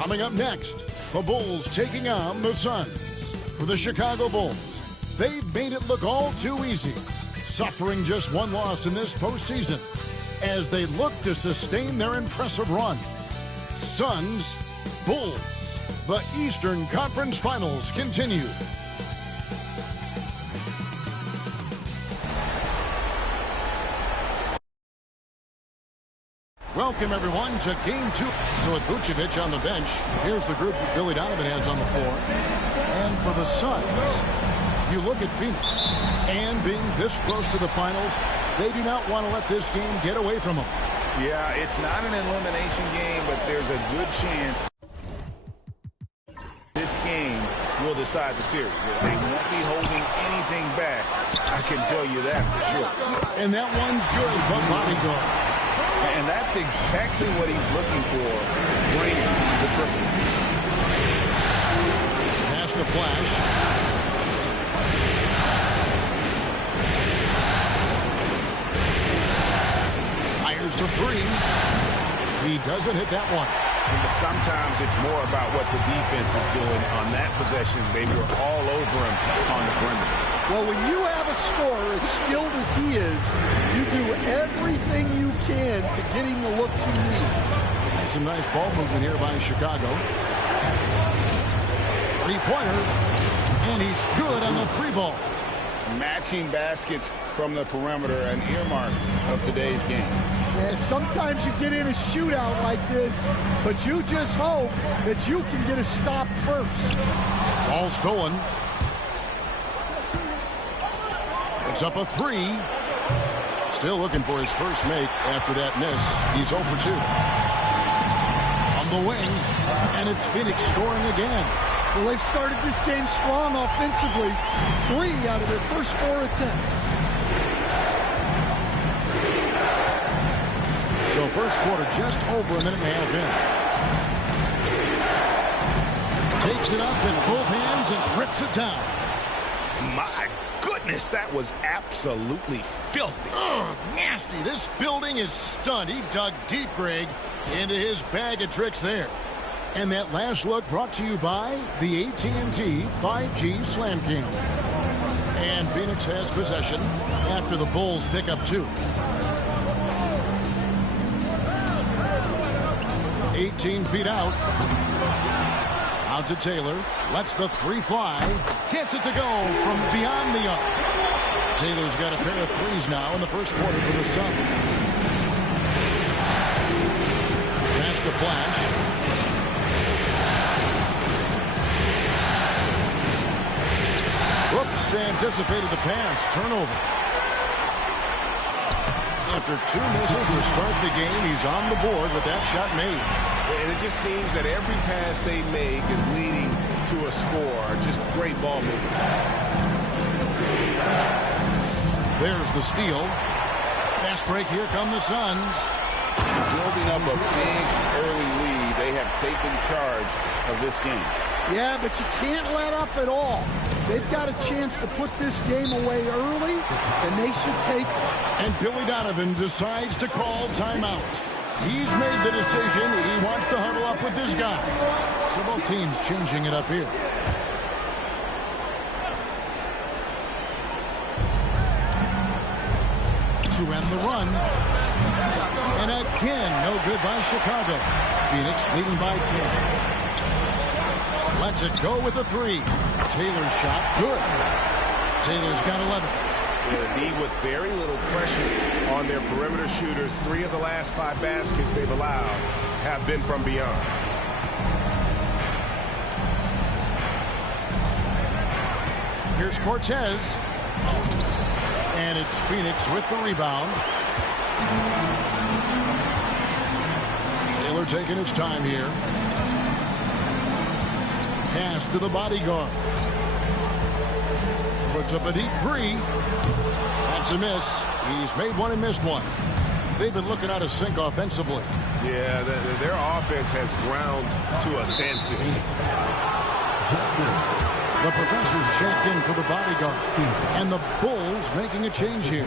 Coming up next, the Bulls taking on the Suns. For the Chicago Bulls, they've made it look all too easy, suffering just one loss in this postseason as they look to sustain their impressive run. Suns, Bulls, the Eastern Conference Finals continue. Welcome, everyone, to Game 2. So with Vucevic on the bench, here's the group that Billy Donovan has on the floor. And for the Suns, you look at Phoenix, and being this close to the finals, they do not want to let this game get away from them. Yeah, it's not an elimination game, but there's a good chance this game will decide the series. They won't be holding anything back. I can tell you that for sure. And that one's good, but body guard. And that's exactly what he's looking for, bringing the triple. Pass to Flash. Fires the three. He doesn't hit that one. Sometimes it's more about what the defense is doing on that possession. They were all over him on the perimeter. Well, when you have a scorer as skilled as he is, you do everything you can to get him the looks he needs. Some nice ball movement here by Chicago. Three-pointer, and he's good on the three ball. Matching baskets from the perimeter, an earmark of today's game. Yeah, sometimes you get in a shootout like this, but you just hope that you can get a stop first. Ball stolen. It's up a three. Still looking for his first make after that miss. He's 0 for 2. On the wing, and it's Phoenix scoring again. Well, they've started this game strong offensively. 3 out of their first 4 attempts. So first quarter just over a minute and a half in. Takes it up in both hands and rips it down. My goodness, that was absolutely filthy. Ugh, nasty. This building is stunned. He dug deep, Greg, into his bag of tricks there. And that last look brought to you by the AT&T 5G Slam King. And Phoenix has possession after the Bulls pick up 2. 18 feet out. Out to Taylor. Lets the three fly. Gets it to go from beyond the arc. Taylor's got a pair of threes now in the first quarter for the Suns. Pass to Flash. Whoops, anticipated the pass. Turnover. After 2 misses to start the game, he's on the board with that shot made. And it just seems that every pass they make is leading to a score. Just great ball movement. There's the steal. Fast break. Here come the Suns. Building up a big early lead. They have taken charge of this game. Yeah, but you can't let up at all. They've got a chance to put this game away early, and they should take it. And Billy Donovan decides to call timeout. He's made the decision. He wants to huddle up with his guys. So both teams changing it up here. To end the run. And again, no good by Chicago. Phoenix leading by 10. Lets it go with a three. Taylor's shot, good. Taylor's got 11. D with very little pressure on their perimeter shooters. 3 of the last 5 baskets they've allowed have been from beyond. Here's Cortez. And it's Phoenix with the rebound. Taylor taking his time here. Pass to the bodyguard. Puts up a deep 3. That's a miss. He's made one and missed one. They've been looking out of sync offensively. Yeah, their offense has ground to a standstill. The professor's checked in for the bodyguard. And the Bulls making a change here.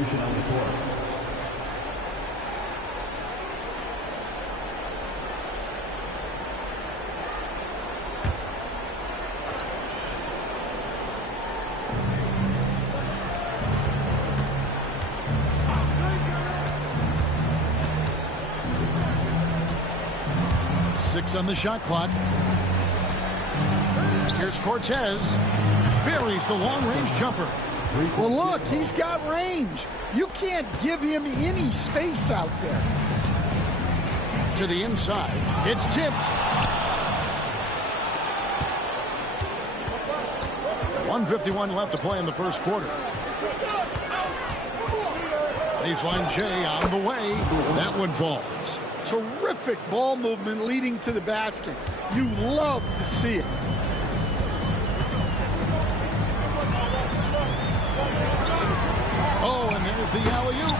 6 on the shot clock. Here's Cortez. Buries the long-range jumper. Well, look, he's got range. You can't give him any space out there. To the inside. It's tipped. 1:51 left to play in the first quarter. Baseline J on the way. That one falls. Terrific ball movement leading to the basket. You love to see it. Oh, and there's the alley-oop.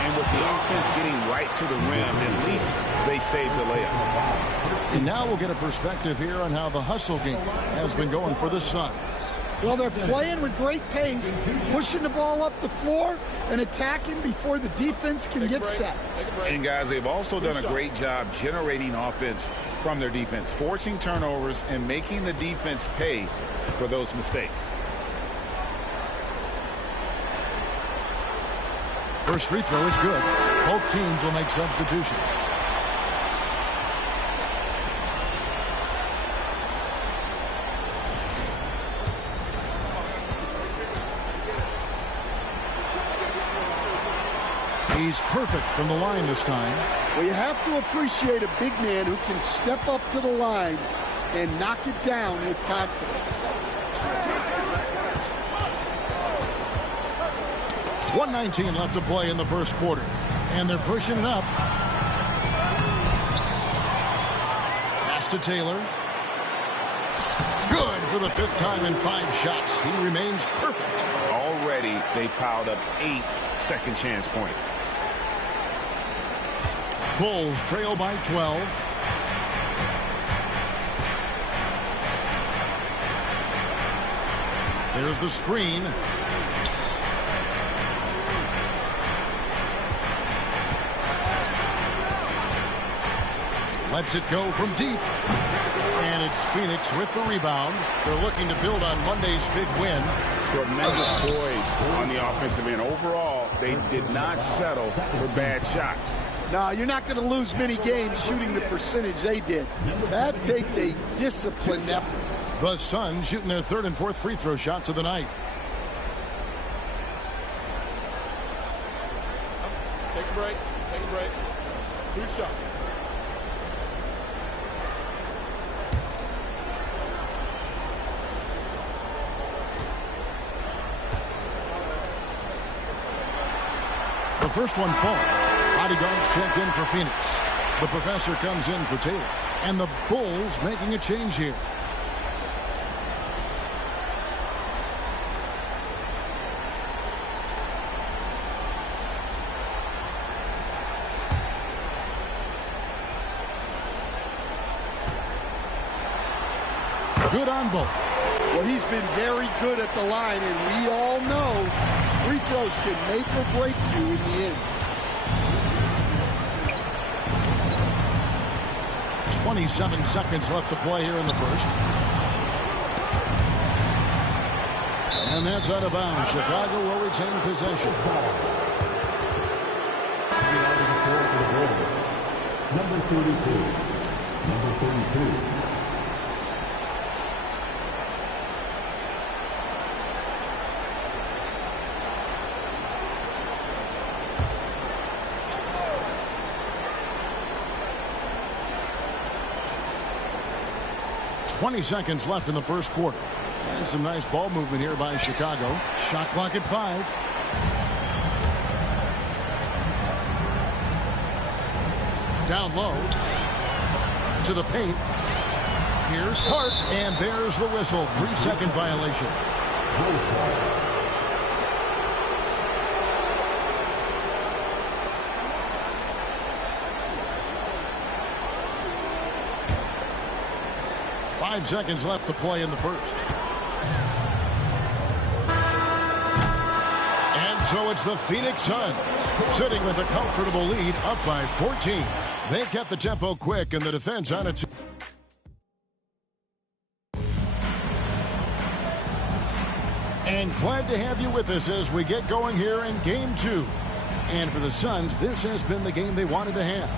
And with the offense getting right to the rim, at least they saved the layup. And now we'll get a perspective here on how the hustle game has been going for the Suns. Well, they're playing with great pace, pushing the ball up the floor and attacking before the defense can get set. And, guys, they've also done a great job generating offense from their defense, forcing turnovers and making the defense pay for those mistakes. First free throw is good. Both teams will make substitutions. He's perfect from the line this time. Well, you have to appreciate a big man who can step up to the line and knock it down with confidence. 1:19 left to play in the first quarter. And they're pushing it up. Pass to Taylor. Good for the 5th time in 5 shots. He remains perfect. Already, they've piled up 8 second chance points. Bulls trail by 12. There's the screen. Lets it go from deep. And it's Phoenix with the rebound. They're looking to build on Monday's big win. Tremendous poise on the offensive end. Overall, they did not settle for bad shots. No, you're not going to lose many games shooting the percentage they did. That takes a disciplined effort. The Suns shooting their 3rd and 4th free throw shots of the night. Take a break. Take a break. 2 shots. The first one falls. Bodyguards check in for Phoenix. The professor comes in for Taylor. And the Bulls making a change here. Good on both. Well, he's been very good at the line, and we all know free throws can make or break you in the end. 27 seconds left to play here in the first. And that's out of bounds. Chicago will retain possession. Number 32. Number 32. .20 seconds left in the first quarter. And some nice ball movement here by Chicago. Shot clock at 5. Down low. To the paint. Here's Park. And there's the whistle. 3-second violation. 5 seconds left to play in the first. And so it's the Phoenix Suns sitting with a comfortable lead, up by 14. They kept the tempo quick and the defense on its. And glad to have you with us as we get going here in Game 2. And for the Suns, this has been the game they wanted to have.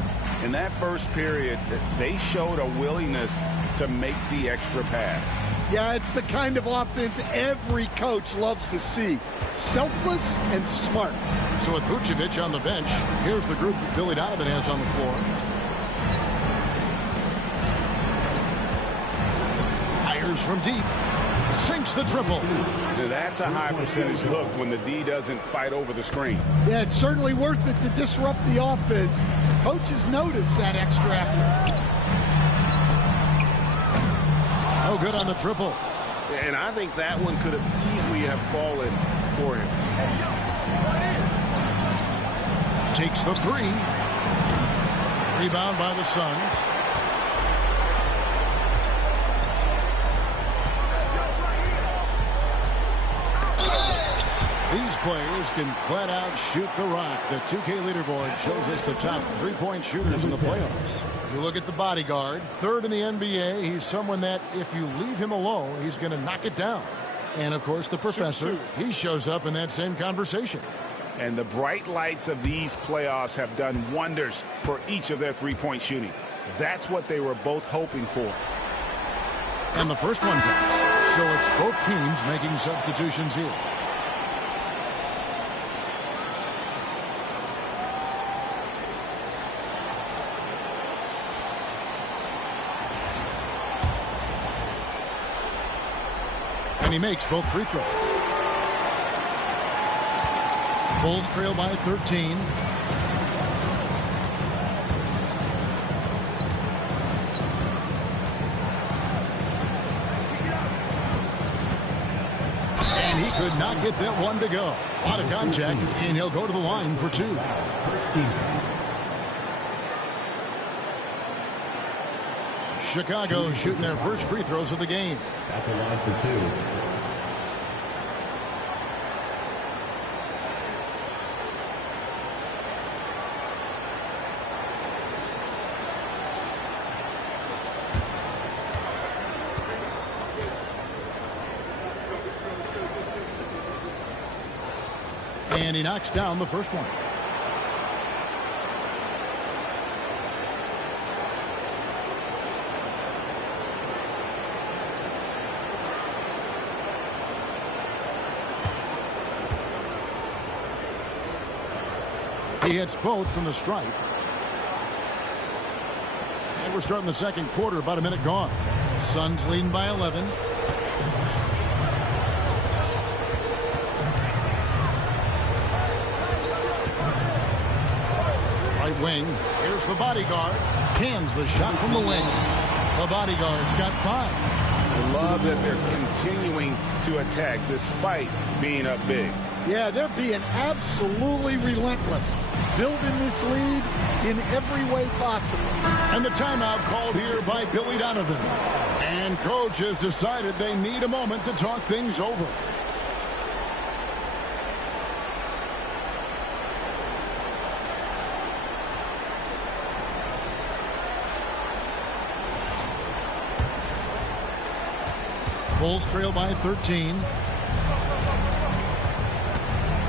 In that first period, they showed a willingness to make the extra pass. Yeah, it's the kind of offense every coach loves to see. Selfless and smart. So with Vucevic on the bench, here's the group that Billy Donovan has on the floor. Fires from deep. Sinks the triple. That's a high percentage look when the D doesn't fight over the screen. Yeah, it's certainly worth it to disrupt the offense. Coaches notice that extra effort. No good on the triple. And I think that one could have easily have fallen for him. Takes the three. Rebound by the Suns. These players can flat out shoot the rock. The 2K leaderboard shows us the top three-point shooters in the playoffs. You look at the bodyguard, third in the NBA. He's someone that if you leave him alone, he's going to knock it down. And, of course, the professor, he shows up in that same conversation. And the bright lights of these playoffs have done wonders for each of their three-point shooting. That's what they were both hoping for. And the first one counts. So it's both teams making substitutions here. And he makes both free throws. Bulls trail by 13. And he could not get that one to go. Out of contact, and he'll go to the line for two. First team. Chicago shooting their first free throws of the game. At the line for two. And he knocks down the first one. He hits both from the stripe. And we're starting the second quarter, about a minute gone. Suns leading by 11. Right wing. Here's the bodyguard. Hands the shot from the wing. The bodyguard's got 5. I love that they're continuing to attack despite being up big. Yeah, they're being absolutely relentless. Building this lead in every way possible. And the timeout called here by Billy Donovan. And coach has decided they need a moment to talk things over. Bulls trail by 13.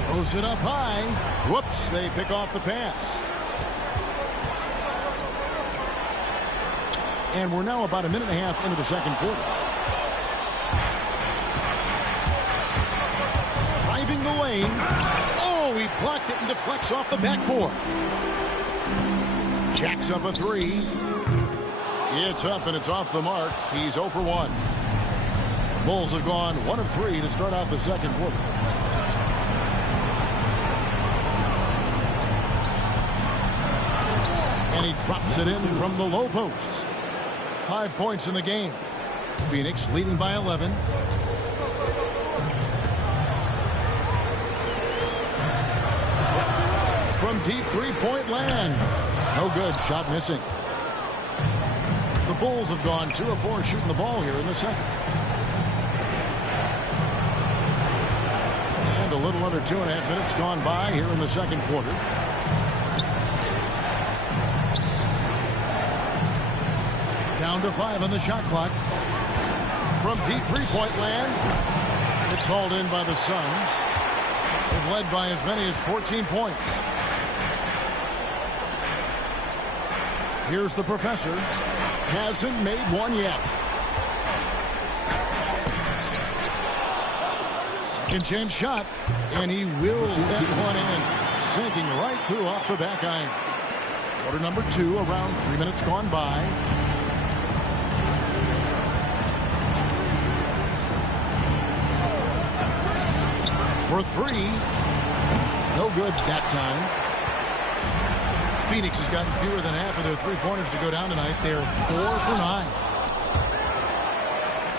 Throws it up high. Whoops, they pick off the pass. And we're now about a minute and a half into the second quarter. Driving the lane. Oh, he blocked it and deflects off the backboard. Jacks up a three. It's up and it's off the mark. He's 0 for 1. Bulls have gone 1 of 3 to start out the second quarter. And he drops it in from the low post. 5 points in the game. Phoenix leading by 11. From deep three-point land. No good. Shot missing. The Bulls have gone 2 of 4 shooting the ball here in the second. And a little under 2.5 minutes gone by here in the second quarter. Down to 5 on the shot clock. From deep three-point land, it's hauled in by the Suns. They've led by as many as 14 points. Here's the professor. Hasn't made one yet. Second chance shot, and he wills that one in, sinking right through off the back iron. Quarter number 2, around 3 minutes gone by. For 3, no good that time. Phoenix has gotten fewer than half of their three-pointers to go down tonight. They're 4 for 9.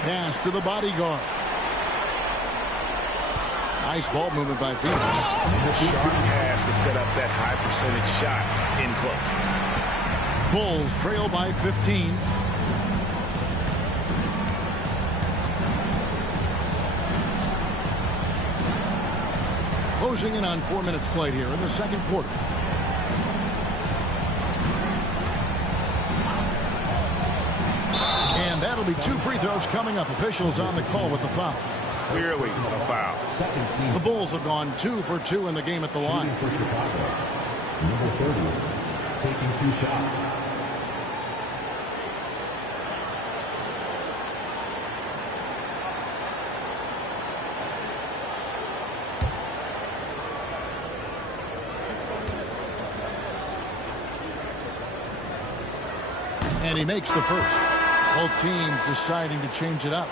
Pass to the bodyguard. Nice ball movement by Phoenix. A sharp pass to set up that high percentage shot in close. Bulls trail by 15. Closing in on 4 minutes played here in the second quarter. And that'll be 2 free throws coming up. Officials on the call with the foul. Clearly a foul. The Bulls have gone 2 for 2 in the game at the line. For Chicago, number 30, taking 2 shots. And he makes the first. Both teams deciding to change it up.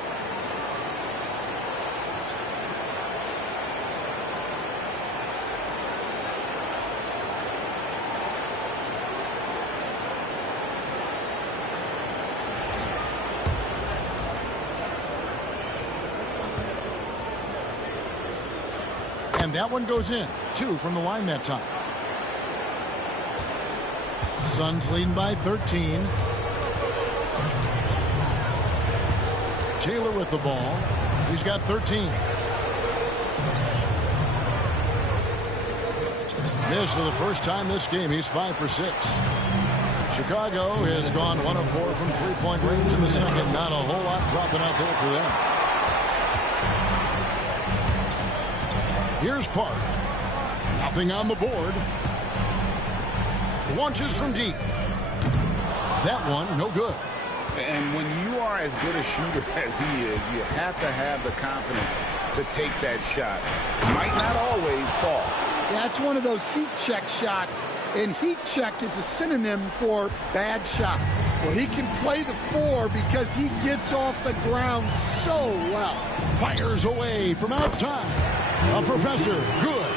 And that one goes in. 2 from the line that time. Suns leading by 13. Taylor with the ball. He's got 13. Missed for the first time this game. He's 5 for 6. Chicago has gone 1 of 4 from three-point range in the second. Not a whole lot dropping out there for them. Here's Park. Nothing on the board. Launches from deep. That one, no good. And when you are as good a shooter as he is, you have to have the confidence to take that shot. Might not always fall. Yeah, it's one of those heat check shots, and heat check is a synonym for bad shot. Well, he can play the 4 because he gets off the ground so well. Fires away from outside. A professor, good.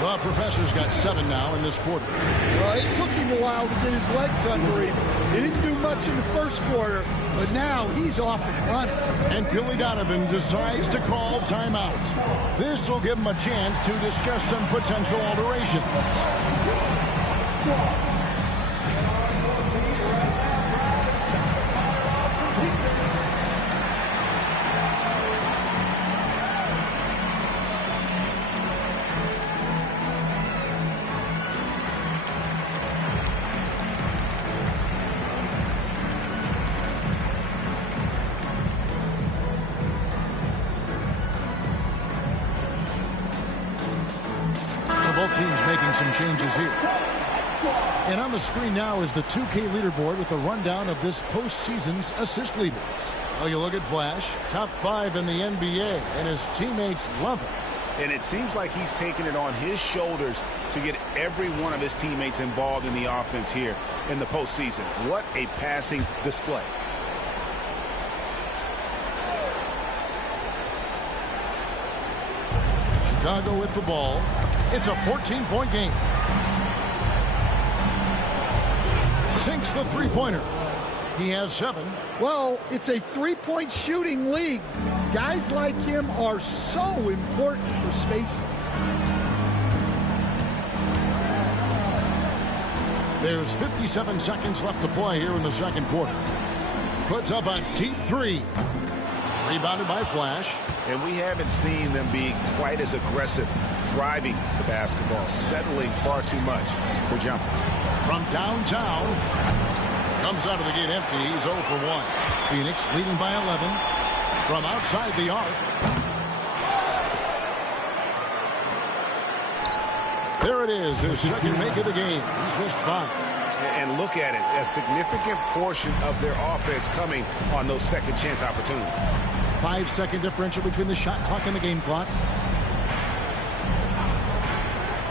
The professor's got 7 now in this quarter. Well, it took him a while to get his legs under him. He didn't do much in the first quarter, but now he's off and running. And Billy Donovan decides to call timeout. This will give him a chance to discuss some potential alterations. Both teams making some changes here. And on the screen now is the 2K leaderboard with a rundown of this postseason's assist leaders. Oh, you look at Flash, top 5 in the NBA, and his teammates love him. And it seems like he's taking it on his shoulders to get every one of his teammates involved in the offense here in the postseason. What a passing display. Chicago with the ball. It's a 14-point game. Sinks the three-pointer. He has 7. Well, it's a three-point shooting league. Guys like him are so important for spacing. There's 57 seconds left to play here in the second quarter. Puts up a deep 3. Rebounded by Flash. And we haven't seen them be quite as aggressive driving the basketball, settling far too much for jumpers. From downtown, comes out of the gate empty. He's 0 for 1. Phoenix leading by 11. From outside the arc. There it is, his second make of the game. He's missed 5. And look at it, a significant portion of their offense coming on those second chance opportunities. 5-second differential between the shot clock and the game clock.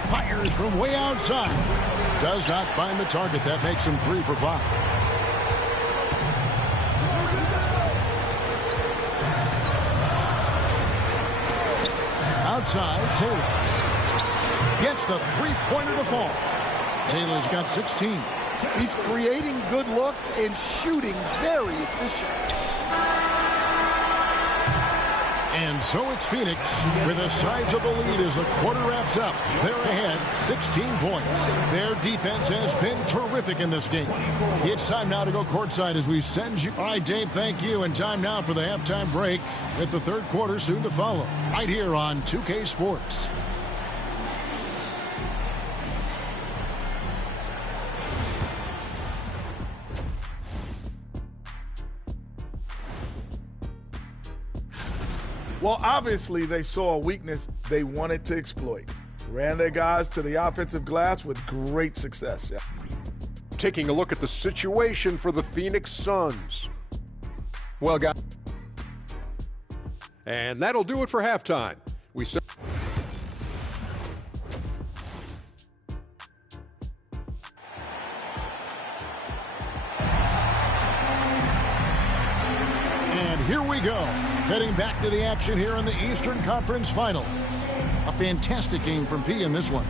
Fires from way outside. Does not find the target. That makes him 3 for 5. Outside, Taylor. Gets the three-pointer to fall. Taylor's got 16. He's creating good looks and shooting very efficient. And so it's Phoenix with a sizable lead as the quarter wraps up. They're ahead 16 points. Their defense has been terrific in this game. It's time now to go courtside as we send you. All right, Dave, thank you. And time now for the halftime break with the third quarter soon to follow. Right here on 2K Sports. Well, obviously, they saw a weakness they wanted to exploit. Ran their guys to the offensive glass with great success. Taking a look at the situation for the Phoenix Suns. Well, guys, and that'll do it for halftime. We said. And here we go. Heading back to the action here in the Eastern Conference Final. A fantastic game from P in this one.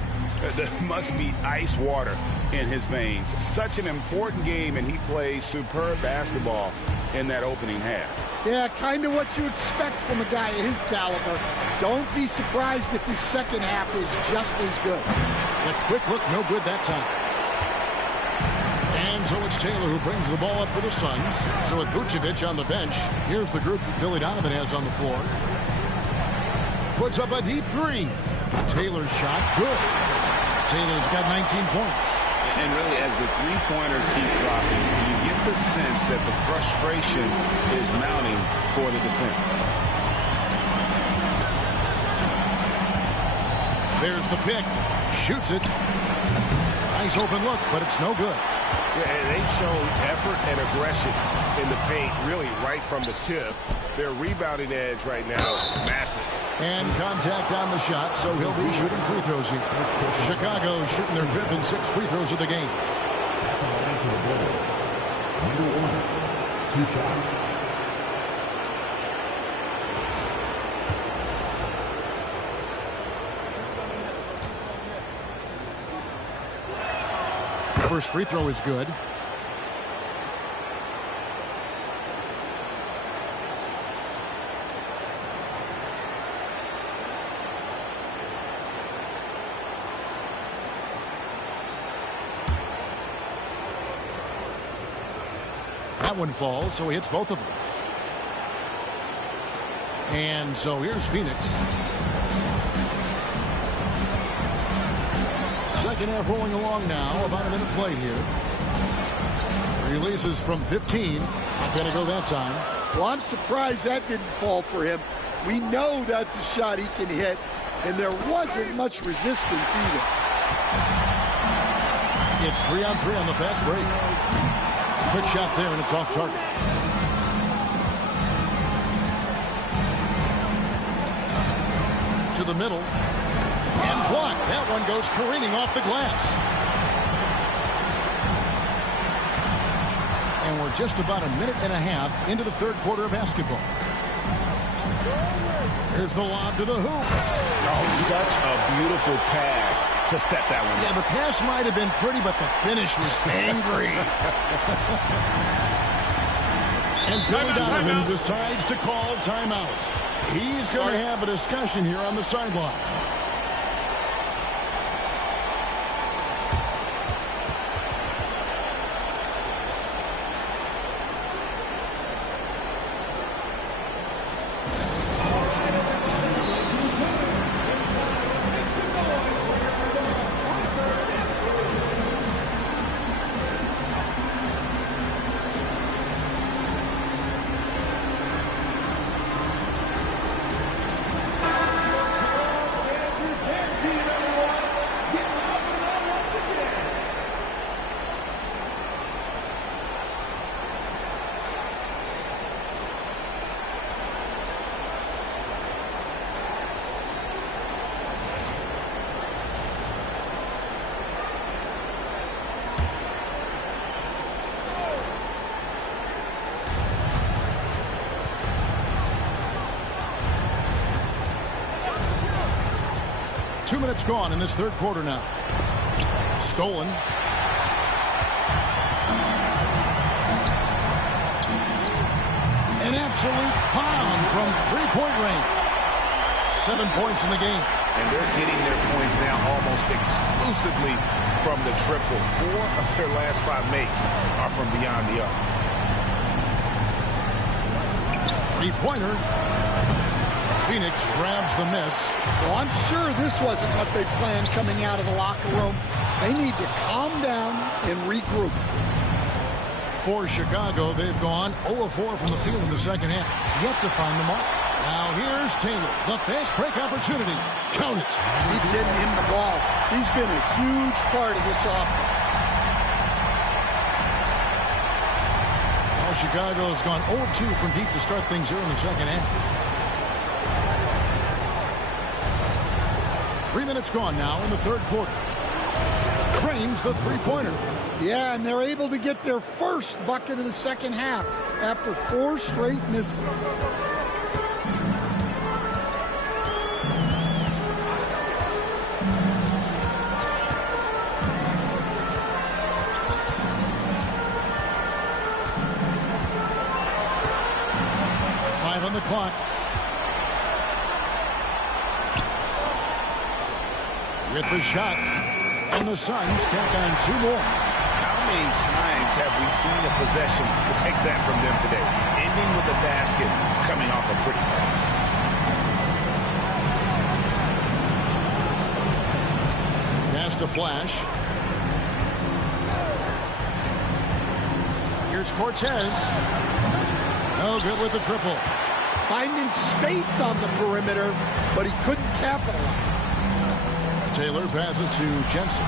There must be ice water in his veins. Such an important game, and he plays superb basketball in that opening half. Yeah, kind of what you expect from a guy of his caliber. Don't be surprised if his second half is just as good. The quick look, no good that time. And so it's Taylor who brings the ball up for the Suns. So with Vucevic on the bench, here's the group that Billy Donovan has on the floor. Puts up a deep three. Taylor's shot, good. Taylor's got 19 points. And really, as the three-pointers keep dropping, you get the sense that the frustration is mounting for the defense. There's the pick. Shoots it. Nice open look, but it's no good. Yeah, and they've shown effort and aggression in the paint, really right from the tip. Their rebounding edge right now, massive. And contact on the shot, so he'll be shooting free throws here. Chicago shooting their 5th and 6th free throws of the game. Number 1, 2 shots. First free throw is good. That one falls, so he hits both of them. And so here's Phoenix. Second half rolling along now. About a minute played here. Releases from 15. Not going to go that time. Well, I'm surprised that didn't fall for him. We know that's a shot he can hit, and there wasn't much resistance either. It's 3-on-3 on the fast break. Quick shot there, and it's off target. To the middle. And blocked. That one goes careening off the glass. And we're just about a minute and a half into the third quarter of basketball. Here's the lob to the hoop. Oh, such a beautiful pass to set that one. Yeah, the pass might have been pretty, but the finish was angry. And Billy Donovan decides to call timeout. He's going to have a discussion here on the sideline. minutes gone in this third quarter now. Stolen. An absolute pound from three-point range. 7 points in the game. And they're getting their points now almost exclusively from the triple. 4 of their last 5 makes are from beyond the arc. Three-pointer. Phoenix grabs the miss. Well, I'm sure this wasn't what they planned coming out of the locker room. They need to calm down and regroup. For Chicago, they've gone 0 of 4 from the field in the second half. Yet to find the mark. Now here's Taylor. The fast break opportunity. Count it. Keep getting him the ball. He's been a huge part of this offense. Now Chicago has gone 0 of 2 from deep to start things here in the second half. 3 minutes gone now in the third quarter. Cranes the three-pointer. Yeah, and they're able to get their first bucket of the second half after 4 straight misses. On the clock. With the shot. And the Suns tack on 2 more. How many times have we seen a possession like that from them today? Ending with a basket, coming off a pretty pass. Pass to Flash. Here's Cortez. No good with the triple. Finding space on the perimeter, but he couldn't capitalize. Taylor passes to Jensen.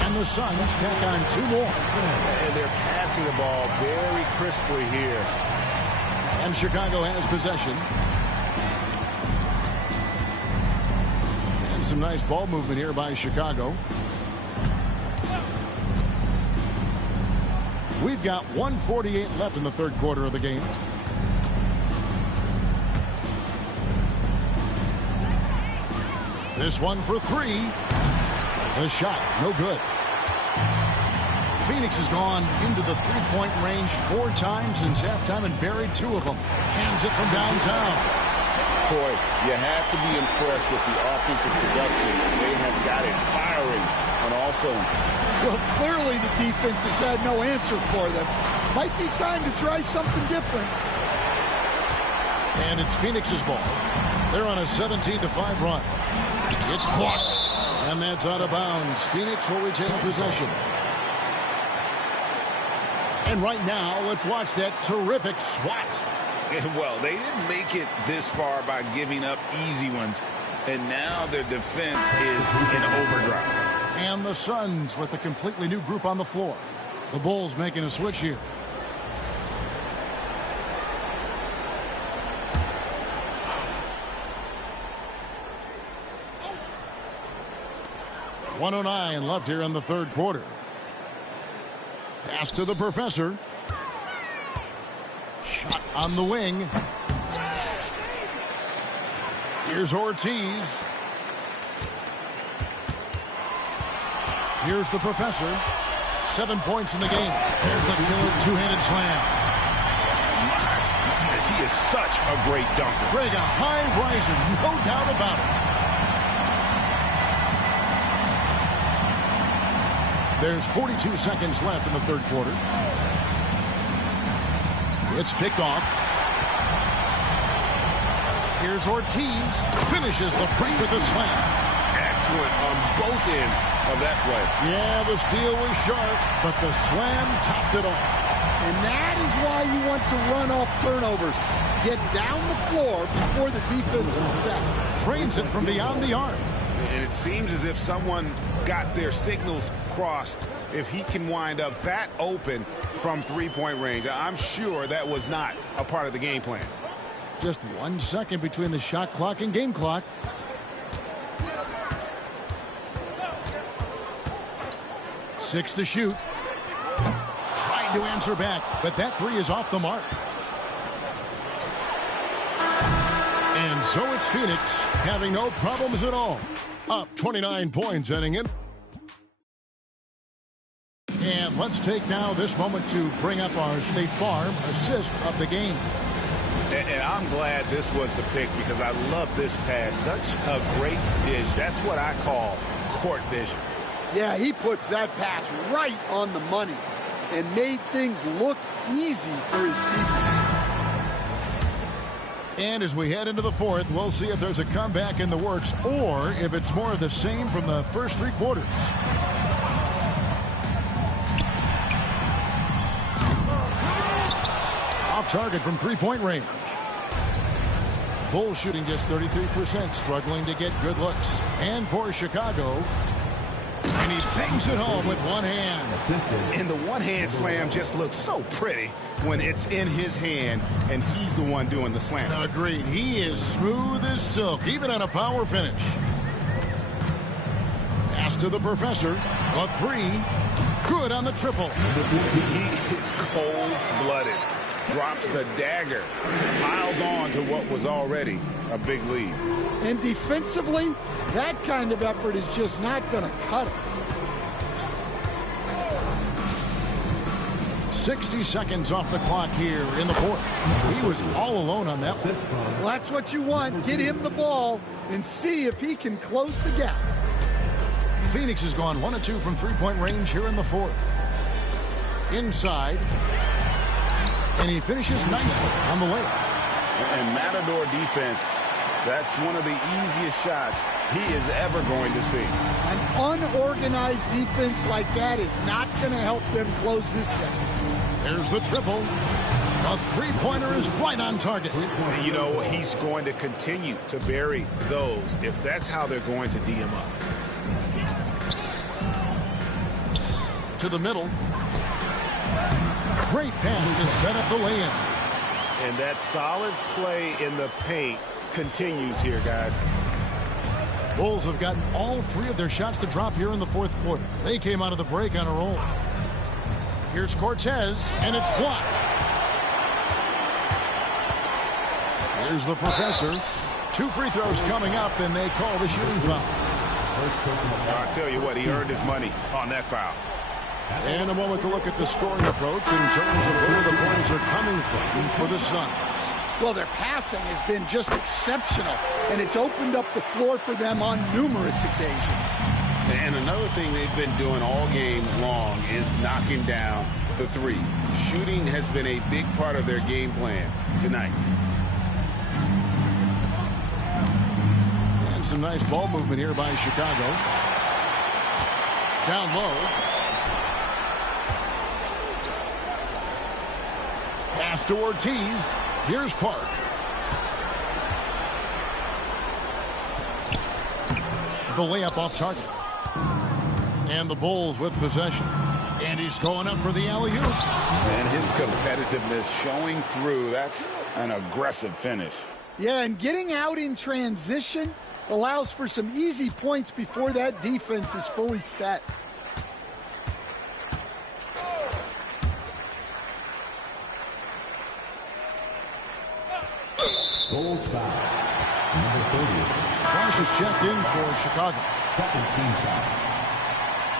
And the Suns tack on 2 more. And they're passing the ball very crisply here. And Chicago has possession. And some nice ball movement here by Chicago. We've got 1:48 left in the third quarter of the game. This one for 3. The shot, no good. Phoenix has gone into the three-point range 4 times since halftime and buried 2 of them. Cans it from downtown. Boy, you have to be impressed with the offensive production. They have got it firing on all cylinders. Well, clearly the defense has had no answer for them. Might be time to try something different. And it's Phoenix's ball. They're on a 17-5 run. It's blocked. And that's out of bounds. Phoenix will retain possession. And right now, let's watch that terrific swat. Well, they didn't make it this far by giving up easy ones. And now their defense is in overdrive. And the Suns with a completely new group on the floor. The Bulls making a switch here. .109 left here in the third quarter. Pass to the professor. Shot on the wing. Here's Ortiz. Here's the professor. 7 points in the game. There's the killer two-handed slam. My goodness, he is such a great dunker. Greg, a high riser, no doubt about it. There's 42 seconds left in the third quarter. It's picked off. Here's Ortiz. Finishes the break with a slam. Excellent on both ends of that play. Yeah, the steal was sharp, but the slam topped it off. And that is why you want to run off turnovers. Get down the floor before the defense is set. Trains it from beyond the arc. And it seems as if someone got their signals crossed. If he can wind up that open from three-point range, I'm sure that was not a part of the game plan. Just 1 second between the shot clock and game clock. Six to shoot. Tried to answer back, but that three is off the mark. And so it's Phoenix having no problems at all. up 29 points heading in. And let's take now this moment to bring up our State Farm assist of the game. And I'm glad this was the pick because I love this pass. Such a great dish. That's what I call court vision. Yeah, he puts that pass right on the money and made things look easy for his teammates. And as we head into the fourth, we'll see if there's a comeback in the works or if it's more of the same from the first three quarters. Off target from three-point range. Bulls shooting just 33%, struggling to get good looks. And for Chicago, and he bangs it home with one hand. And the one-hand slam just looks so pretty when it's in his hand and he's the one doing the slam. Agreed. He is smooth as silk, even on a power finish. Pass to the professor. A three. Good on the triple. He is cold-blooded. Drops the dagger. Piles on to what was already a big lead. And defensively, that kind of effort is just not going to cut it. 60 seconds off the clock here in the fourth. He was all alone on that one. Well, that's what you want. Get him the ball and see if he can close the gap. Phoenix has gone 1 of 2 from three-point range here in the fourth. Inside. And he finishes nicely on the layup. And Matador defense, that's one of the easiest shots he is ever going to see. An unorganized defense like that is not going to help them close this deficit. There's the triple. A three-pointer is right on target. And you know, he's going to continue to bury those if that's how they're going to D him up. To the middle. Great pass to set up the lay-in. And that solid play in the paint continues here, guys. Bulls have gotten all three of their shots to drop here in the fourth quarter. They came out of the break on a roll. Here's Cortez, and it's blocked. Here's the professor. 2 free throws coming up, and they call the shooting foul. I'll tell you what, he earned his money on that foul. And a moment to look at the scoring approach in terms of where the points are coming from for the Suns. Well, their passing has been just exceptional, and it's opened up the floor for them on numerous occasions. And another thing they've been doing all game long is knocking down the three. Shooting has been a big part of their game plan tonight. And some nice ball movement here by Chicago. Down low. Pass to Ortiz. Here's Park. The layup off target. And the Bulls with possession. And he's going up for the alley-oop. And his competitiveness showing through. That's an aggressive finish. Yeah, and getting out in transition allows for some easy points before that defense is fully set. Bulls foul. Number 30. Flash is checked in for Chicago. Second team foul.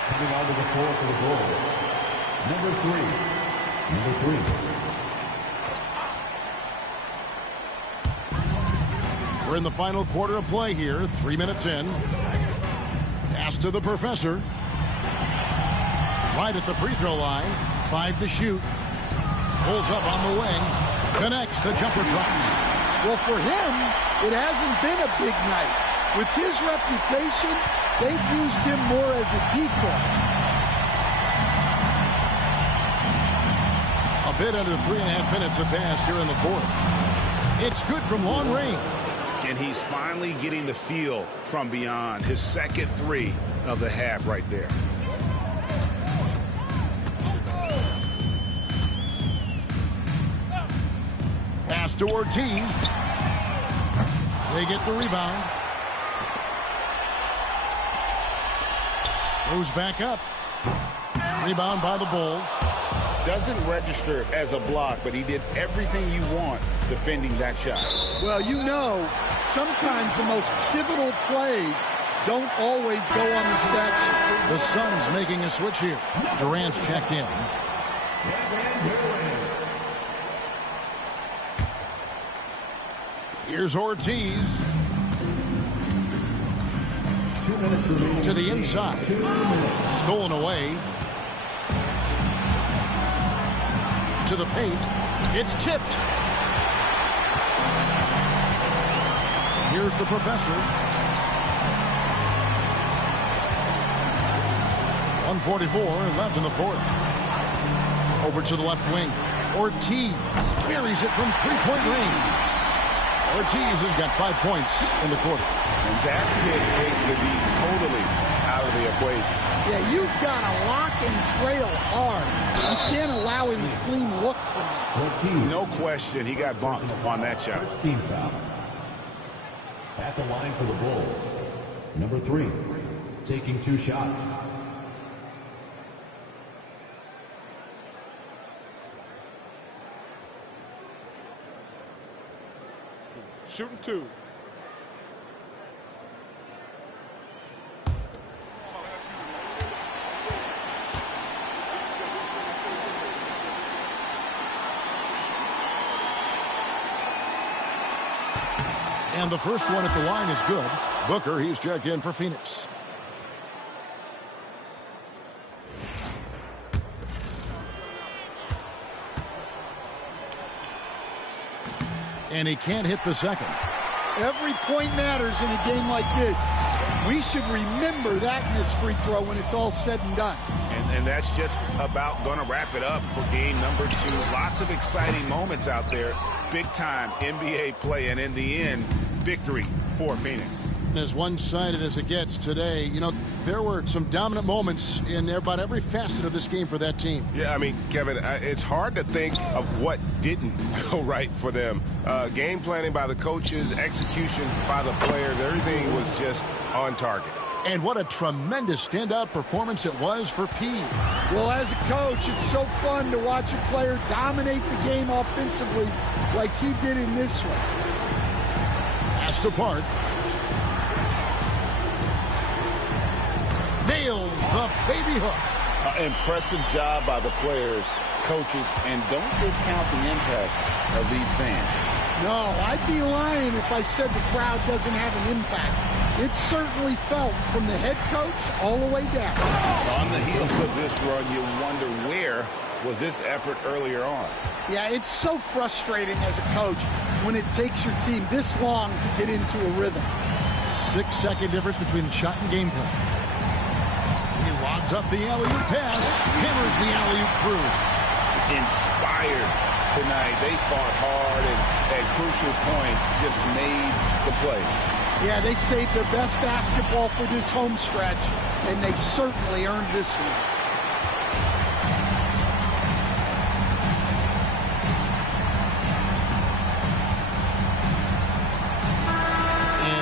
Coming out of the floor for the Bulls. Number 3. We're in the final quarter of play here. 3 minutes in. Pass to the professor. Right at the free throw line. 5 to shoot. Pulls up on the wing. Connects. The jumper drops. Well, for him, it hasn't been a big night. With his reputation, they've used him more as a decoy. A bit under 3.5 minutes have passed here in the fourth. It's good from long range. And he's finally getting the feel from beyond. His second three of the half right there. Pass to Ortiz. They get the rebound. Goes back up. Rebound by the Bulls. Doesn't register as a block, but he did everything you want defending that shot. Well, you know, sometimes the most pivotal plays don't always go on the stat sheet. The Suns making a switch here. Durant's checked in. Here's Ortiz. 2 minutes remaining. To the inside. Stolen away. To the paint. It's tipped. Here's the professor. 1:44 left in the fourth. Over to the left wing. Ortiz buries it from three-point range. Ortiz has got 5 points in the quarter. And that pick takes the D totally out of the equation. Yeah, you've got to lock and trail hard. You can't allow him a clean look from that. Ortiz. No question, he got bumped on that shot. First team foul. At the line for the Bulls. Number 3, taking 2 shots. Shooting 2. And the first one at the line is good. Booker, he's checked in for Phoenix. And he can't hit the second. Every point matters in a game like this. We should remember that in this free throw when it's all said and done. And that's just about going to wrap it up for game number 2. Lots of exciting moments out there. Big-time NBA play, and in the end, victory for Phoenix. As one-sided as it gets today, you know, there were some dominant moments in about every facet of this game for that team. Yeah, I mean, Kevin, it's hard to think of what didn't go right for them. Game planning by the coaches, execution by the players, everything was just on target. And what a tremendous standout performance it was for P. Well, as a coach, it's so fun to watch a player dominate the game offensively like he did in this one. Pass to Park. Nails the baby hook. Impressive job by the players, coaches, and don't discount the impact of these fans. No, I'd be lying if I said the crowd doesn't have an impact. It's certainly felt from the head coach all the way down. On the heels of this run, you wonder where was this effort earlier on. Yeah, it's so frustrating as a coach when it takes your team this long to get into a rhythm. 6-second difference between the shot and game play. He lobs up the alley-oop pass, hammers the alley-oop through. Inspired tonight. They fought hard and at crucial points just made the plays. Yeah, they saved their best basketball for this home stretch, and they certainly earned this one.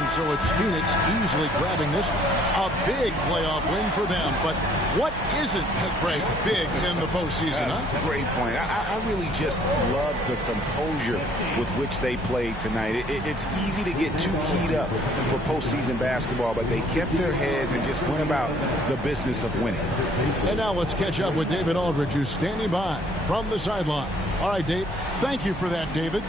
So it's Phoenix easily grabbing this one. A big playoff win for them. But what isn't, Greg, big in the postseason, huh? Great point. I really just love the composure with which they played tonight. It's easy to get too keyed up for postseason basketball, but they kept their heads and just went about the business of winning. And now let's catch up with David Aldridge, who's standing by from the sideline. All right, Dave. Thank you for that, David.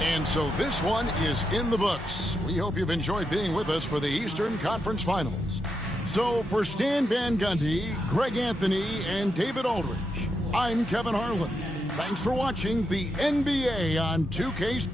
And so this one is in the books. We hope you've enjoyed being with us for the Eastern Conference Finals. So for Stan Van Gundy, Greg Anthony, and David Aldridge, I'm Kevin Harlan. Thanks for watching the NBA on 2K.